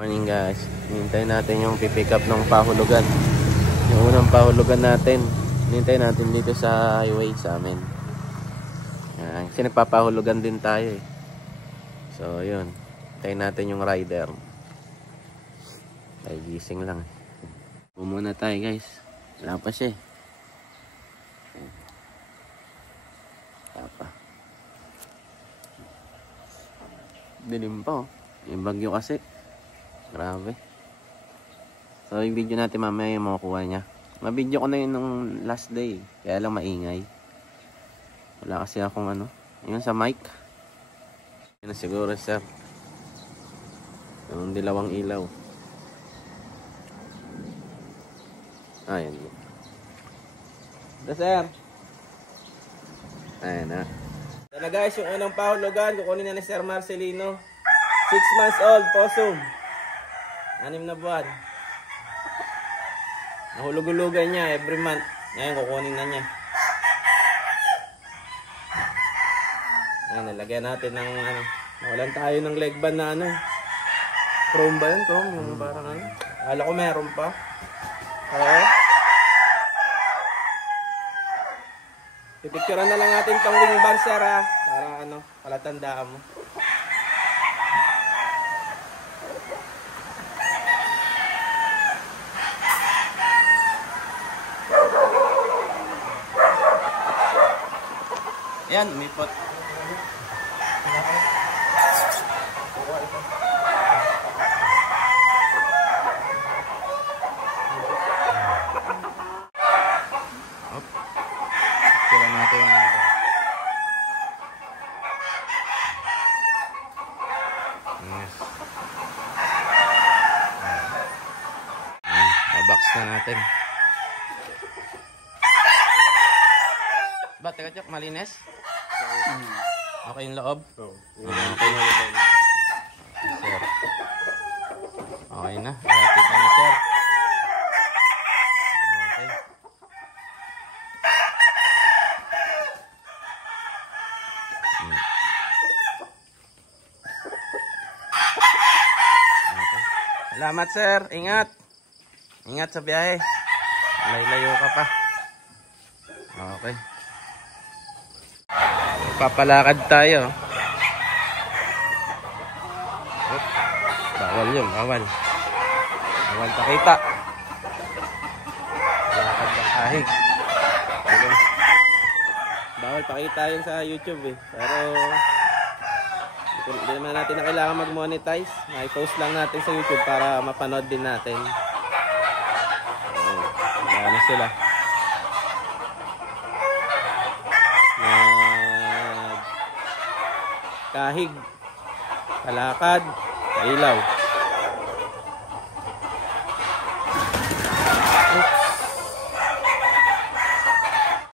Morning guys, hinintay natin yung pipick up ng pahulugan. Yung unang pahulugan natin, hinintay natin dito sa highway sa amin. Kasi nagpapahulugan din tayo eh. So yun, hintayin natin yung rider. Ay gising lang. Muna tayo guys, wala pa siya eh. Wala pa. Dilim pa oh, yung bagyo kasi. Grabe. So yung video natin mamaya yung makukuha niya. Mabidyo ko na yun nung last day. Kaya lang maingay. Wala kasi akong ano. Yun sa mic. Yun na siguro sir. Yung dilawang ilaw. Ayan. Ito sir. Ayan na. Ito na guys yung unang pahulugan. Kukunin na ni Sir Marcelino. 6 months old. Possum. 6 na buwan. Nahulug-hulugan niya every month. Ngayon kukunin na niya. Ayan, nalagyan natin ng ano. Nawalan tayo ng leg band na ano. Chrome ba yun? Chrome? Yung parang ano. Akala ko meron pa. Oo. Pipicturean na lang natin tong wing band sir ha. Para ano, palatandaan mo. Ayan, umipot. Op. Tira natin yung yes. Box na natin. Ba, teka chok, malinis? Okay yung loob? Oo. Okay na ito. Sir. Okay na. Lapit na ni sir. Okay. Okay. Salamat sir. Ingat. Ingat sa biyahe. Layo ka pa. Okay. Papalakad tayo. Oop. Bawal yun, bawal. Bawal pakita. Lakad ng kahig. Okay. Bawal pakita yun sa YouTube eh. Pero hindi naman natin na kailangan mag-monetize. May-post lang natin sa YouTube para mapanood din natin. Ano sila. Kahig, kalakad, ilaw.